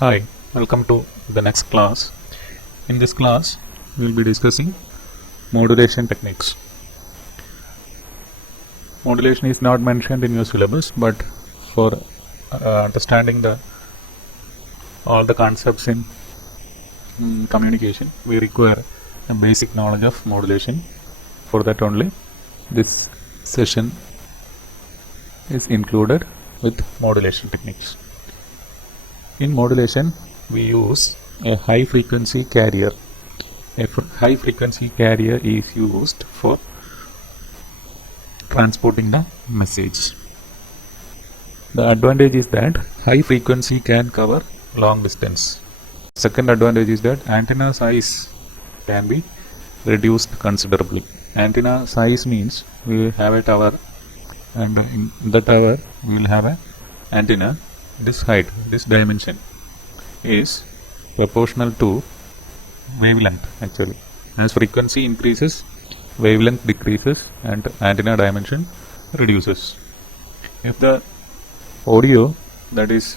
Hi, welcome to the next class. In this class, we will be discussing modulation techniques. Modulation is not mentioned in your syllabus, but for understanding all the concepts in communication, we require a basic knowledge of modulation. For that only, this session is included with modulation techniques. In modulation, we use a high frequency carrier. A high frequency carrier is used for transporting the message. The advantage is that high frequency can cover long distance. Second advantage is that antenna size can be reduced considerably. Antenna size means we will have a tower, and in the tower we will have an antenna. This height, this dimension is proportional to wavelength actually. As frequency increases, wavelength decreases and antenna dimension reduces. If the audio, that is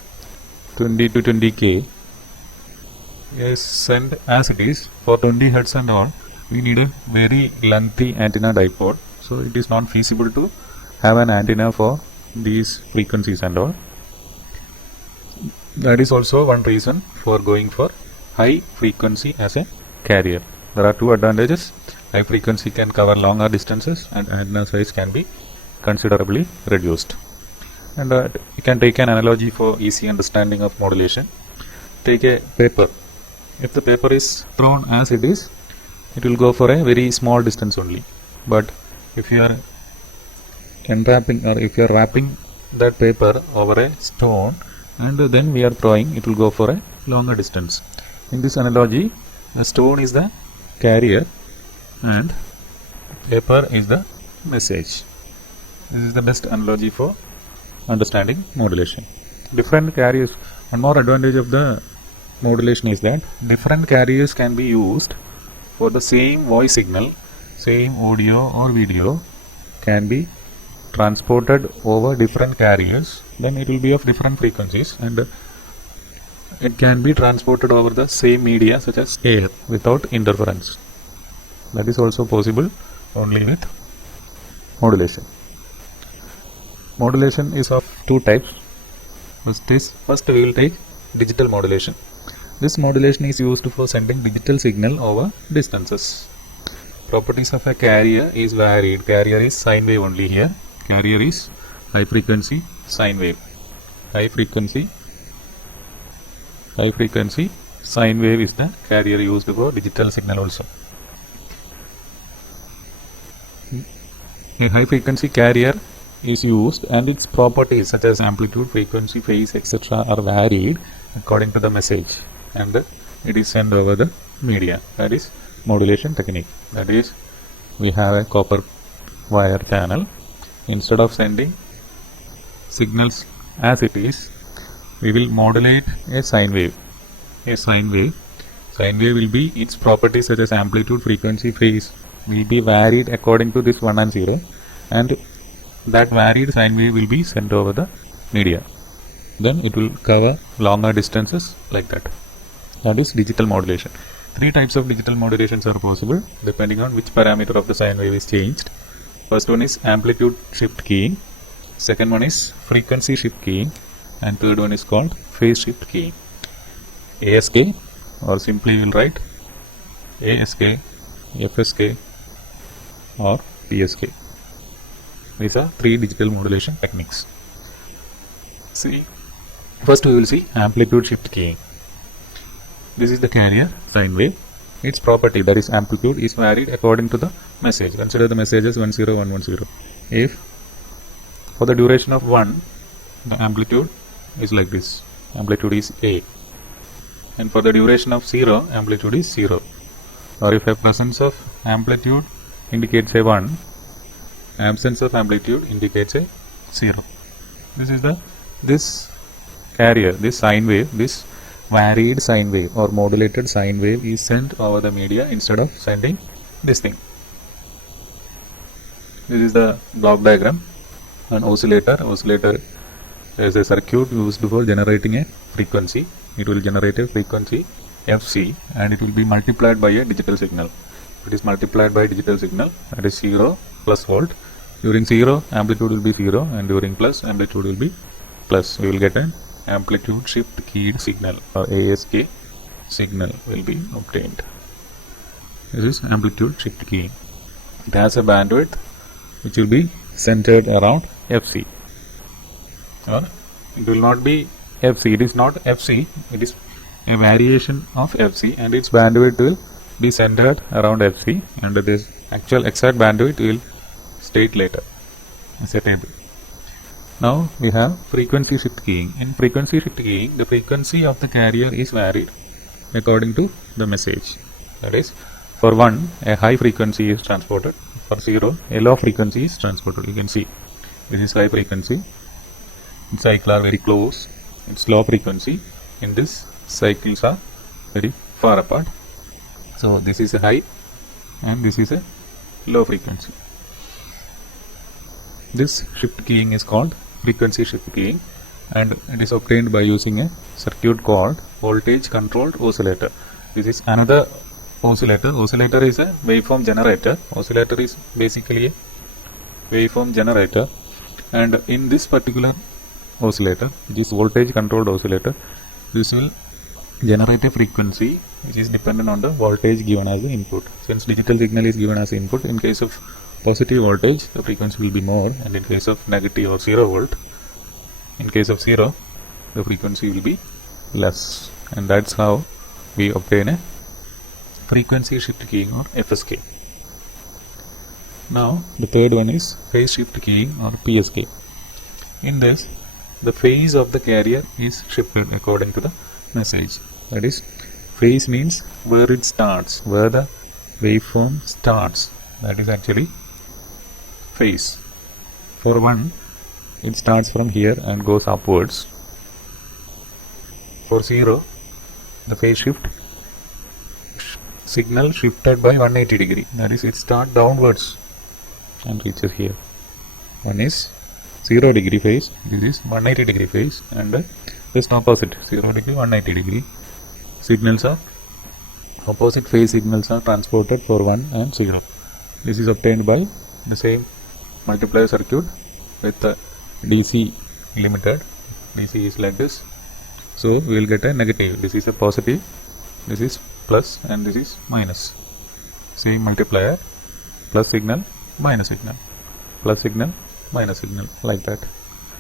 20 to 20K, is sent as it is for 20 Hz and all, we need a very lengthy antenna dipole. So it is not feasible to have an antenna for these frequencies and all. That is also one reason for going for high frequency as a carrier. There are two advantages. High frequency can cover longer distances and antenna size can be considerably reduced. And you can take an analogy for easy understanding of modulation. Take a paper. If the paper is thrown as it is, it will go for a very small distance only. But if you are enwrapping or if you are wrapping that paper over a stone and then we are throwing, it will go for a longer distance. In this analogy, a stone is the carrier and paper is the message. This is the best analogy for understanding modulation. Different carriers. One more advantage of the modulation is that different carriers can be used for the same voice signal. Same audio or video can be transported over different carriers, then it will be of different frequencies, and it can be transported over the same media such as air without interference. That is also possible only with modulation. Modulation is of two types. First we will take digital modulation. This modulation is used for sending digital signal over distances. Properties of a carrier is varied. Carrier is sine wave only here. Carrier is high frequency sine wave. High frequency sine wave is the carrier used for digital signal also. A high frequency carrier is used and its properties such as amplitude, frequency, phase, etc. are varied according to the message, and it is sent over the media. That is modulation technique. That is, we have a copper wire channel. Instead of sending signals as it is, we will modulate a sine wave. Sine wave will be, its properties such as amplitude, frequency, phase will be varied according to this 1 and 0, and that varied sine wave will be sent over the media. Then it will cover longer distances like that. That is digital modulation. Three types of digital modulations are possible depending on which parameter of the sine wave is changed. First one is amplitude shift keying, second one is frequency shift keying, and third one is called phase shift keying. ASK, or simply we will write ASK, FSK or PSK. These are three digital modulation techniques. See, first we will see amplitude shift keying. This is the carrier sine wave. Its property, that is amplitude, is varied according to the message. Consider the message as 10110. If for the duration of 1, the amplitude is like this. Amplitude is A. And for the duration of 0, amplitude is 0. Or if a presence of amplitude indicates a 1, absence of amplitude indicates a 0. This carrier, this sine wave, this varied sine wave or modulated sine wave is sent over the media instead of sending this thing. This is the block diagram. An oscillator is a circuit used for generating a frequency. it will generate a frequency fc, and it will be multiplied by a digital signal. It is multiplied by digital signal, that is 0 plus volt. During 0 amplitude will be 0, and during plus amplitude will be plus. We will get an amplitude shift keyed signal, or ASK signal will be obtained. This is amplitude shift keying. It has a bandwidth which will be centered around fc, or it will not be fc, it is not fc, it is a variation of fc, and its bandwidth will be centered around fc, and this actual exact bandwidth will state later as a table. Now we have frequency shift keying. In frequency shift keying, the frequency of the carrier is varied according to the message. That is, for 1 a high frequency is transported, for 0 a low frequency is transported. You can see this is high frequency, its cycles are very close, its low frequency, in this cycles are very far apart. So this is a high and this is a low frequency. This shift keying is called frequency shift keying, and it is obtained by using a circuit called voltage controlled oscillator. This is another oscillator. Oscillator is a waveform generator. Oscillator is basically a waveform generator, and in this particular oscillator, which is voltage controlled oscillator, this will generate a frequency which is dependent on the voltage given as the input. Since digital signal is given as input, in case of positive voltage the frequency will be more, and in case of negative or 0 volt, in case of 0 the frequency will be less, and that's how we obtain a frequency shift keying, or FSK. Now the third one is phase shift keying, or PSK. In this, the phase of the carrier is shifted according to the message. That is, phase means where it starts, where the waveform starts, that is actually phase. For 1 it starts from here and goes upwards. For 0 the phase shift signal shifted by 180 degree, that is, it starts downwards and reaches here. One is 0 degree phase, this is 180 degree phase, and just opposite, 0 degree 180 degree. Signals are opposite phase signals are transported for 1 and 0. This is obtained by the same multiplier circuit with the DC limited. DC is like this, so we will get a negative. This is a positive, this is plus, and this is minus. Same multiplier, plus signal, minus signal, plus signal, minus signal, like that.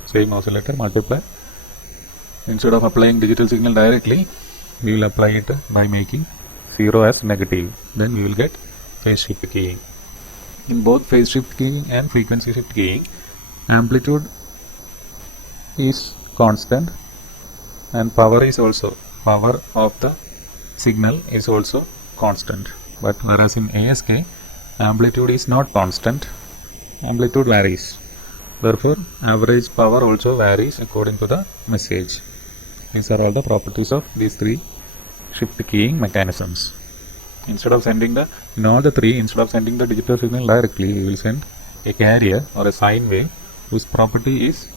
Same oscillator multiply. Instead of applying digital signal directly, we will apply it by making 0 as negative. Then we will get phase shift keying. In both phase shift keying and frequency shift keying, amplitude is constant and power of the signal is also constant. But whereas in ASK, amplitude is not constant, amplitude varies. Therefore, average power also varies according to the message. These are all the properties of these three shift keying mechanisms. Instead of sending the digital signal directly, we will send a carrier or a sine wave whose property is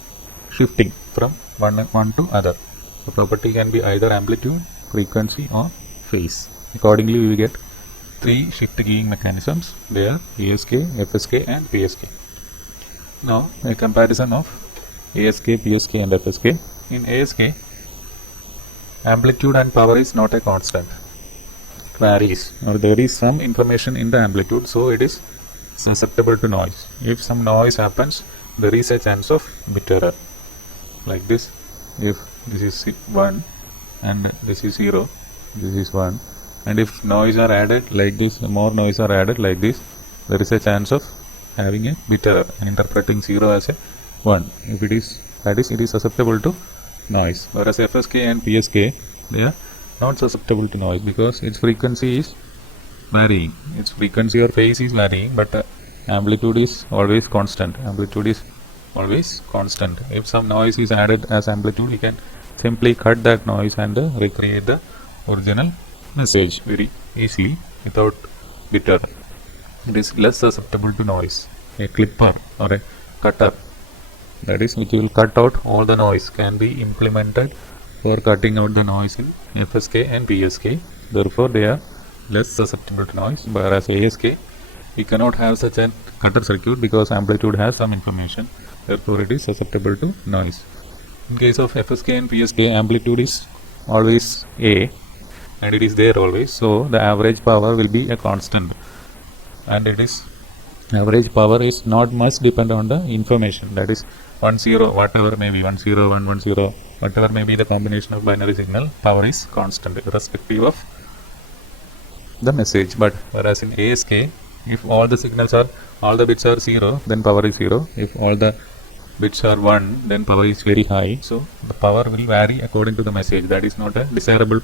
shifting from one to other. The property can be either amplitude, frequency, or phase. Accordingly, we will get three shift keying mechanisms. They are ASK, FSK, and PSK. Now, a comparison of ASK, PSK, and FSK. In ASK, amplitude and power is not a constant. It varies, or there is some information in the amplitude, so it is susceptible to noise. If some noise happens, there is a chance of bit error. Like this, if this is 1 and this is 0, this is 1, and if noise are added like this, more noise are added like this, there is a chance of having a bit error and interpreting 0 as a 1. If it is, that is, it is susceptible to noise. Whereas FSK and PSK, they are not susceptible to noise because its frequency is varying. Its frequency or phase is varying, but amplitude is always constant. Amplitude is always constant. If some noise is added as amplitude, you can simply cut that noise and recreate the original message very easily without bit error. It is less susceptible to noise. A clipper or a cutter, that is, which will cut out all the noise, can be implemented for cutting out the noise in FSK and PSK. Therefore, they are less susceptible to noise, whereas ASK, we cannot have such a cutter circuit because amplitude has some information. Therefore, it is susceptible to noise. In case of FSK and PSK, amplitude is always A and it is there always. So, the average power will be a constant, and it is average power is not much dependent on the information, that is 1 0, whatever may be 1 0 1 1 0, whatever may be the combination of binary signal, power is constant irrespective of the message. But whereas in ASK, if all the bits are 0, then power is 0. If all the bits are 1, then power is very high. So the power will vary according to the message. That is not a desirable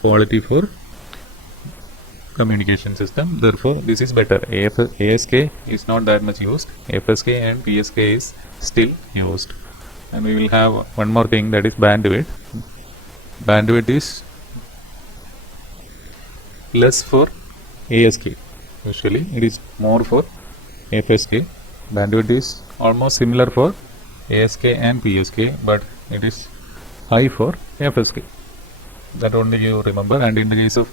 quality for communication system. Therefore, this is better. ASK is not that much used. FSK and PSK is still used. And we will have one more thing, that is bandwidth. Bandwidth is less for ASK. Usually it is more for FSK. Bandwidth is almost similar for ASK and PSK, but it is high for FSK. That only you remember. And in the case of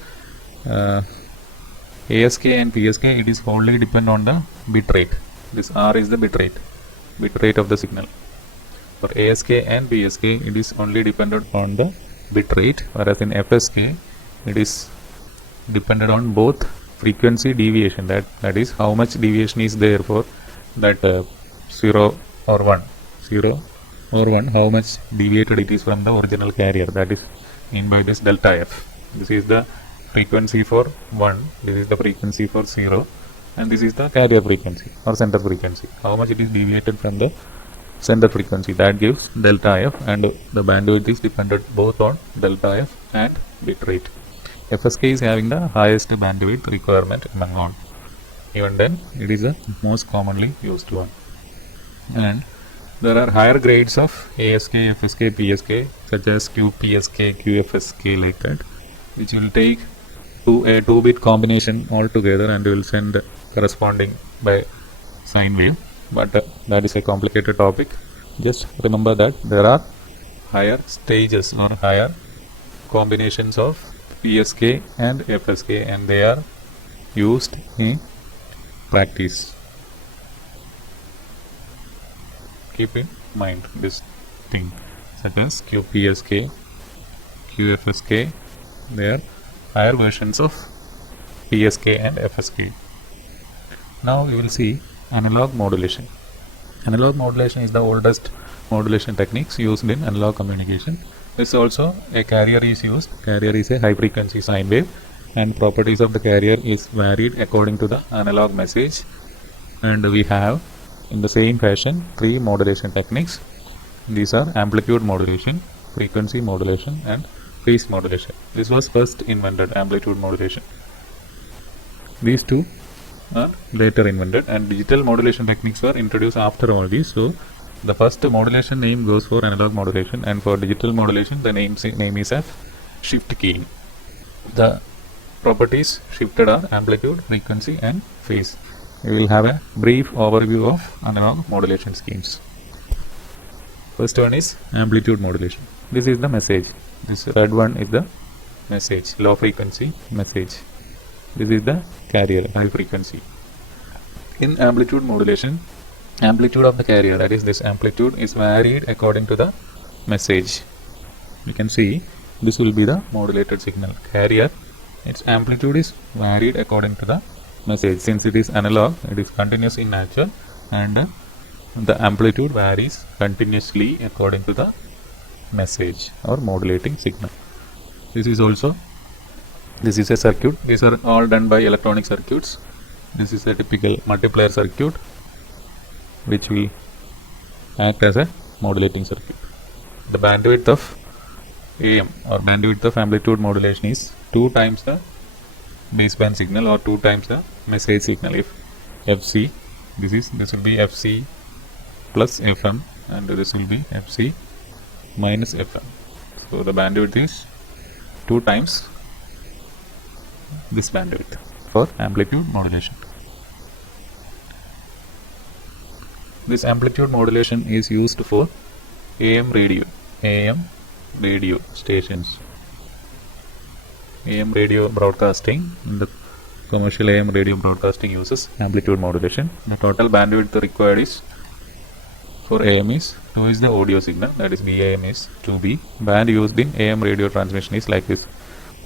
ASK and PSK, it is wholly depend on the bit rate. This R is the bit rate of the signal. For ASK and PSK, it is only dependent on the bit rate, whereas in FSK, it is dependent on both frequency deviation, that is how much deviation is there for that 0 or 1, how much deviated it is from the original carrier. That is mean by this delta F. This is the frequency for 1, this is the frequency for 0, and this is the carrier frequency or center frequency. How much it is deviated from the center frequency, that gives delta F, and the bandwidth is dependent both on delta F and bit rate. FSK is having the highest bandwidth requirement among all. Even then, it is the most commonly used one. And there are higher grades of ASK, FSK, PSK, such as QPSK, QFSK, like that, which will take a 2-bit combination altogether and will send corresponding by sine wave. But that is a complicated topic. Just remember that there are higher stages or higher combinations of PSK and FSK, and they are used in practice. Keep in mind this thing, such as QPSK, QFSK, they are higher versions of PSK and FSK. Now we will see analog modulation. Analog modulation is the oldest modulation techniques used in analog communication. This also a carrier is used. Carrier is a high frequency sine wave, and properties of the carrier is varied according to the analog message. And we have in the same fashion 3 modulation techniques. These are amplitude modulation, frequency modulation, and phase modulation. This was first invented, amplitude modulation. These 2 are later invented, and digital modulation techniques were introduced after all these. So the first modulation name goes for analog modulation, and for digital modulation the name is as shift keying. The properties shifted are amplitude, frequency, and phase. We will have a brief overview of analog modulation schemes. First one is amplitude modulation. This is the message. This red one is the message, low frequency message. This is the carrier, high frequency. In amplitude modulation, amplitude of the carrier, that is this amplitude, is varied according to the message. You can see this will be the modulated signal. Carrier, its amplitude is varied according to the message. Since it is analog, it is continuous in nature, and the amplitude varies continuously according to the message or modulating signal. This is a circuit. These are all done by electronic circuits. This is a typical multiplier circuit which will act as a modulating circuit. The bandwidth of AM or bandwidth of amplitude modulation is 2 times the baseband signal or 2 times the message signal. If FC, this will be FC plus FM, and this will be FC minus FM. So the bandwidth is 2 times this bandwidth for amplitude modulation. This amplitude modulation is used for AM radio, AM radio stations. AM radio broadcasting, the commercial AM radio broadcasting uses amplitude modulation. The total bandwidth required is for AM is twice the audio signal, that is BAM is 2B. Band used in AM radio transmission is like this,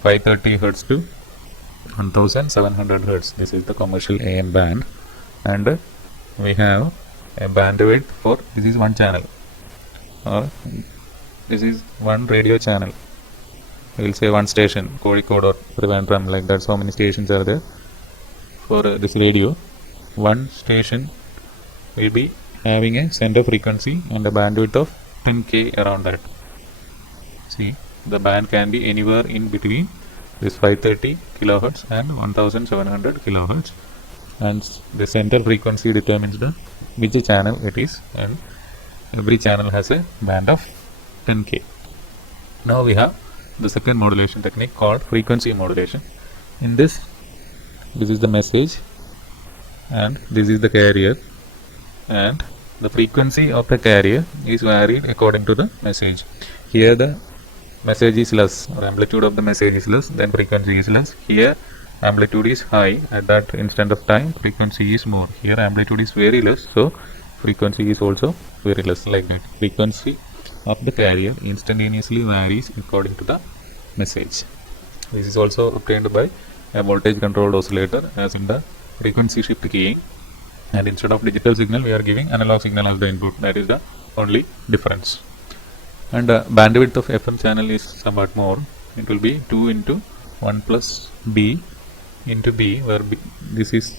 530 Hz to 1700 Hz. This is the commercial AM band, and we have a bandwidth for, this is one channel, or this is one radio channel. We will say one station, Kozhikode or Trivandrum, like that. So many stations are there for this radio. One station will be having a center frequency and a bandwidth of 10K around that. See, the band can be anywhere in between this 530 kilohertz and 1700 kilohertz, and the center frequency determines the which channel it is, and every channel has a band of 10K. Now we have the second modulation technique called frequency modulation. In this is the message and this is the carrier, and the frequency of the carrier is varied according to the message. Here the message is less, or amplitude of the message is less, then frequency is less. Here amplitude is high, at that instant of time frequency is more. Here amplitude is very less, so frequency is also very less, like that. Frequency of the carrier instantaneously varies according to the message. This is also obtained by a voltage controlled oscillator, as in the frequency shift keying, and instead of digital signal we are giving analog signal as the input. That is the only difference. And bandwidth of FM channel is somewhat more. It will be 2 into 1 plus B into B, where B, this is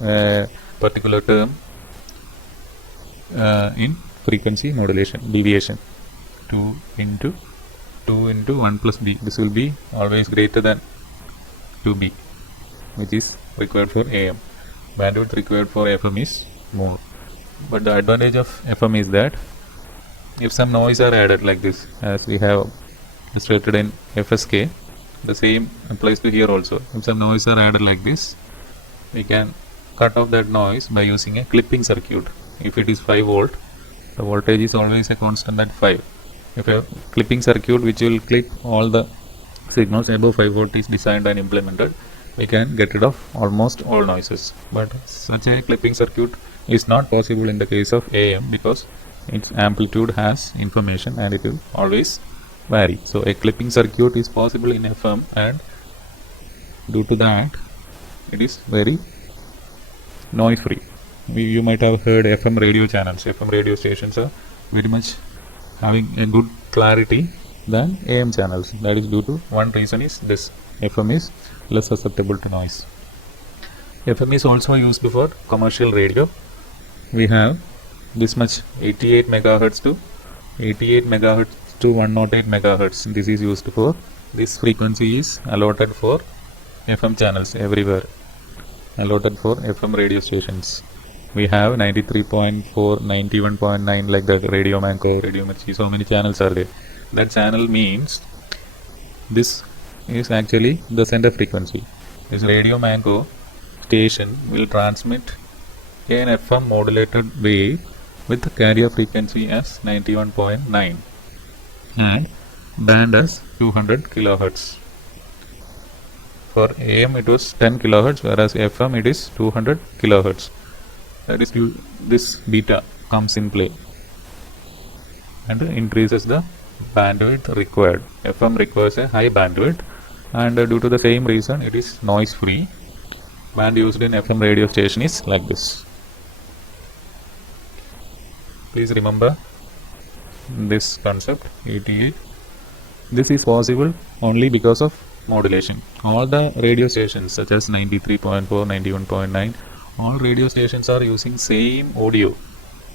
a particular term in frequency modulation, deviation. 2 into 1 plus B, this will be always greater than 2B, which is required for AM. Bandwidth required for FM is more. But the advantage of FM is that if some noise are added like this, as we have illustrated in FSK, the same applies to here also. If some noise are added like this, we can cut off that noise by using a clipping circuit. If it is 5 volt, the voltage is always a constant at 5. If a clipping circuit which will clip all the signals above 5 volt is designed and implemented, we can get rid of almost all noises. But such a clipping circuit is not possible in the case of AM, because its amplitude has information and it will always vary. So a clipping circuit is possible in FM, and due to that it is very noise free. You might have heard FM radio channels. FM radio stations are very much having a good clarity than AM channels. That is due to one reason is this: FM is less susceptible to noise. FM is also used for commercial radio. We have this much 88 megahertz to 108 megahertz. This is used for, this frequency is allotted for FM channels everywhere, allotted for FM radio stations. We have 93.4, 91.9, like that, Radio Mango, Radio Mirchi, so many channels are there. That channel means this is actually the center frequency. This Radio Mango station will transmit an FM modulated wave with the carrier frequency as 91.9 and band as 200 kilohertz. For AM it was 10 kilohertz, whereas FM it is 200 kilohertz. That is, this beta comes in play and increases the bandwidth required. FM requires a high bandwidth, and due to the same reason it is noise free. Band used in FM radio station is like this. Please remember this concept, 88. This is possible only because of modulation. All the radio stations such as 93.4, 91.9, all radio stations are using same audio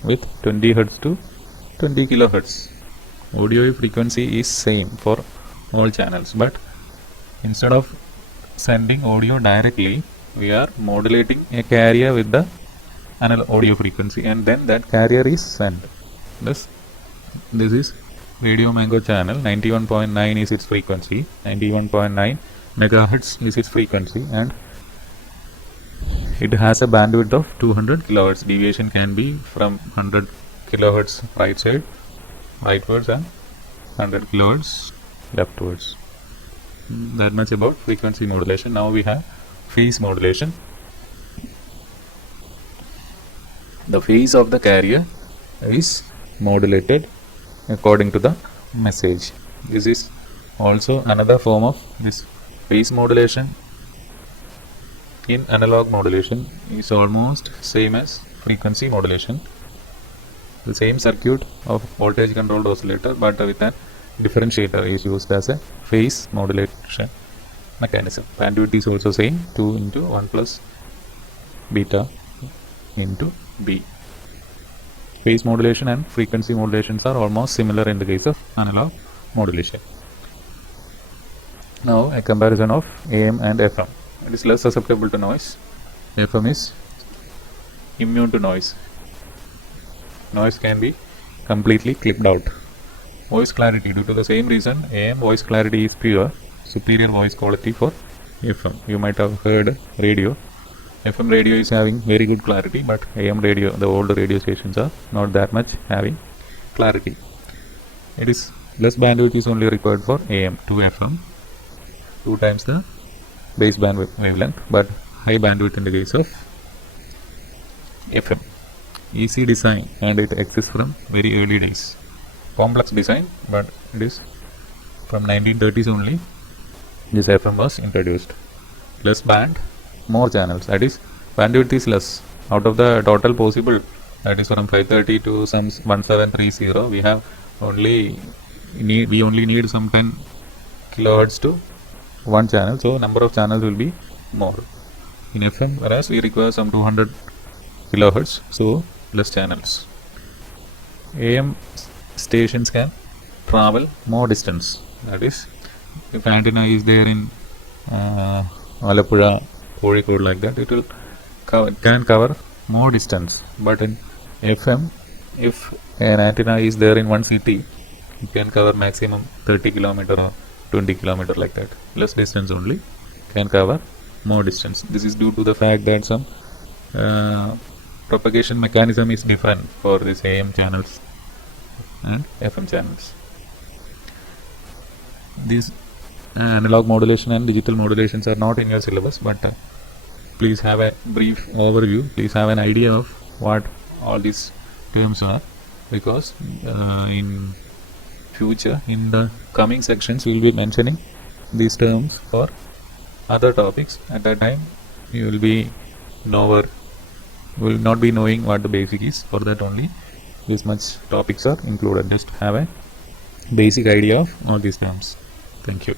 with 20 Hz to 20 kilohertz. Audio frequency is same for all channels, but instead of sending audio directly, we are modulating a carrier with the analog audio frequency, and then that carrier is sent. This is Radio Mango channel, 91.9 is its frequency, 91.9 megahertz is its frequency, and it has a bandwidth of 200 kilohertz. Deviation can be from 100 kilohertz right side, rightwards, and 100 kilohertz leftwards. That much about frequency modulation. Now we have phase modulation. The phase of the carrier is modulated according to the message. This is also another form of this phase modulation. In analog modulation is almost same as frequency modulation. The same circuit of voltage controlled oscillator, but with a differentiator is used as a phase modulation mechanism. Bandwidth is also same, 2 into 1 plus beta into B. Phase modulation and frequency modulations are almost similar in the case of analog modulation. Now a comparison of AM and FM. It is less susceptible to noise. FM is immune to noise. Noise can be completely clipped out. Voice clarity, due to the same reason, AM voice clarity is pure, superior voice quality for FM. You might have heard radio. FM radio is having very good clarity, but AM radio, the old radio stations are not that much having clarity. It is less bandwidth is only required for AM to FM, 2 times the baseband wavelength, but high bandwidth in the case of FM. Easy design, and it exists from very early days. Complex design, but it is from 1930s only this FM was introduced. Less band, more channels, that is bandwidth is less. Out of the total possible, that is from 530 to some 1730, we have only need some 10 kilohertz to one channel, so number of channels will be more in FM, whereas we require some 200 kilohertz, so less channels. AM stations can travel more distance, that is if antenna is there in Alappuzha, Kozhikode, like that, it will can cover more distance. But in FM, if an antenna is there in one city, it can cover maximum 30 kilometer or 20 kilometer, like that. Less distance only can cover more distance. This is due to the fact that some propagation mechanism is different for this AM channels and FM channels. These analog modulation and digital modulations are not in your syllabus, but please have a brief overview. Please have an idea of what all these terms are, because in future, in the coming sections, we will be mentioning these terms for other topics. At that time, you will not be knowing what the basic is. For that only, this much topics are included. Just have a basic idea of all these terms. Thank you.